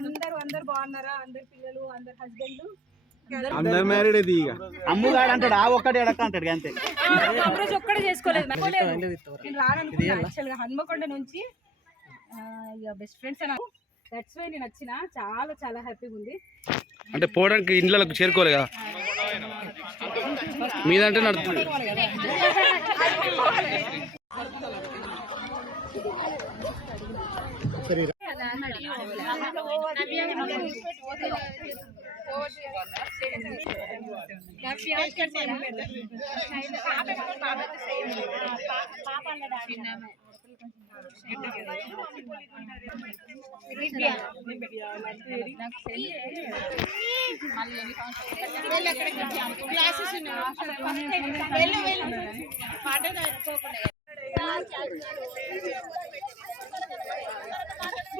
అందరు అందరు అందరు అందరు మ్యారీడ్ అది ఇక. అమ్ము గాడు అంటాడు ఆ ఒక్కటి అడక్క అంటాడు అంతే రోజు ఒక్కడే చేసుకోలేదు. నేను రాను హన్మకొండ నుంచి బెస్ట్ ఫ్రెండ్స్ దట్స్ వై నేను వచ్చిన. చాలా చాలా హ్యాపీగా ఉంది అంటే పోవడానికి ఇండ్లకు చేరుకోలే కదా? మీదంటే నడుతుంది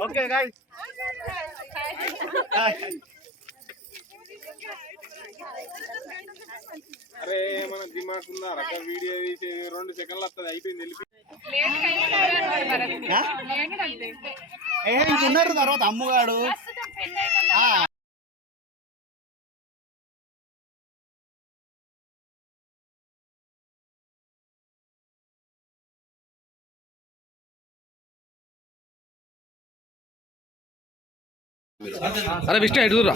ఓకే గాయ్ అరే మన దిమాక్ ఉందా? రక వీడియో తీసి రెండు సెకండ్లు వస్తుంది అయిపోయింది వెళ్ళి ఏ ఇంకున్నారు తర్వాత అమ్ముగాడు. ఆ. అరే విష్ణు ఎటు దూరా?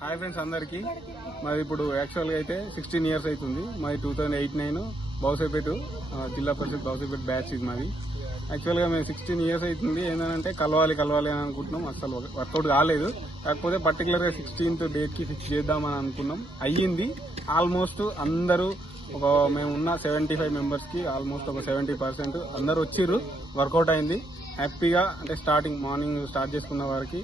హాయ్ ఫ్రెండ్స్ అందరికీ. మాది ఇప్పుడు యాక్చువల్గా అయితే సిక్స్టీన్ ఇయర్స్ అవుతుంది. మాది two thousand eight nine Bowsepeta Zilla Parishad Bowsepeta batch ఇది మాది. యాక్చువల్గా మేము సిక్స్టీన్ ఇయర్స్ అవుతుంది. ఏంటంటే కలవాలి కలవాలి అని అనుకుంటున్నాం. అసలు వర్కౌట్ కాలేదు. కాకపోతే పర్టికులర్గా సిక్స్టీన్త్ డేట్కి ఫిక్స్ చేద్దామని అనుకున్నాం. అయ్యింది. ఆల్మోస్ట్ అందరూ ఒక మేము ఉన్న సెవెంటీ ఫైవ్ మెంబర్స్కి ఆల్మోస్ట్ ఒక సెవెంటీ పర్సెంట్ అందరు వచ్చిర్రు. వర్కౌట్ అయింది. హ్యాపీగా అంటే స్టార్టింగ్ మార్నింగ్ స్టార్ట్ చేసుకున్న వారికి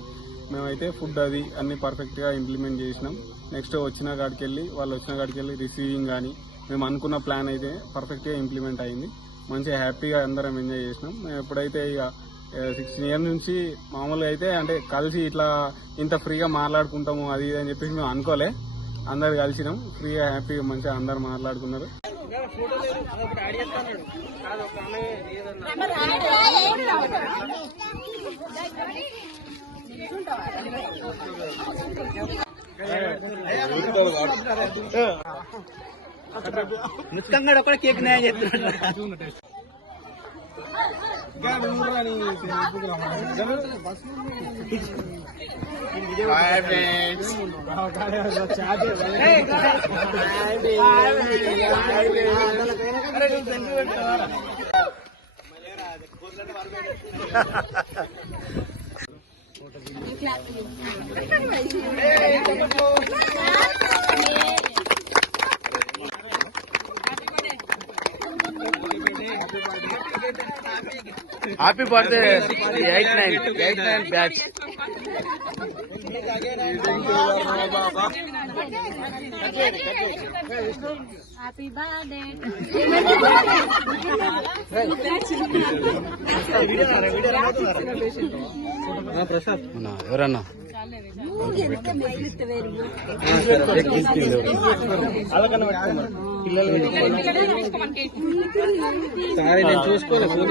మేమైతే ఫుడ్ అది అన్ని పర్ఫెక్ట్గా ఇంప్లిమెంట్ చేసినాం. నెక్స్ట్ వచ్చిన కాడికి వెళ్ళి వాళ్ళు వచ్చిన కాడికి వెళ్ళి రిసీవింగ్ కానీ మేము అనుకున్న ప్లాన్ అయితే పర్ఫెక్ట్గా ఇంప్లిమెంట్ అయింది. మంచిగా హ్యాపీగా అందరం ఎంజాయ్ చేసినాం. మేము ఎప్పుడైతే ఇక సిక్స్టీన్ ఇయర్ నుంచి మామూలుగా అయితే అంటే కలిసి ఇట్లా ఇంత ఫ్రీగా మాట్లాడుకుంటాము అది అని చెప్పేసి మేము అనుకోలే. అందరు కలిసినాం. ఫ్రీగా హ్యాపీగా మంచిగా అందరు మాట్లాడుకున్నారు. ముచ్చుకంగా ఒకటి కేక్ న్యాయం చెప్తున్నాడు happy birthday eight nine eight nine batch happy birthday ఎవరన్నా సరే నేను చూసుకోలే ఫోన్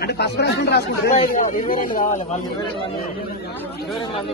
అంటే ఫస్ట్ రాసుకుంటే రాసుకుంటారు ఇరవై రెండు కావాలి వాళ్ళు ఇరవై రెండు మంది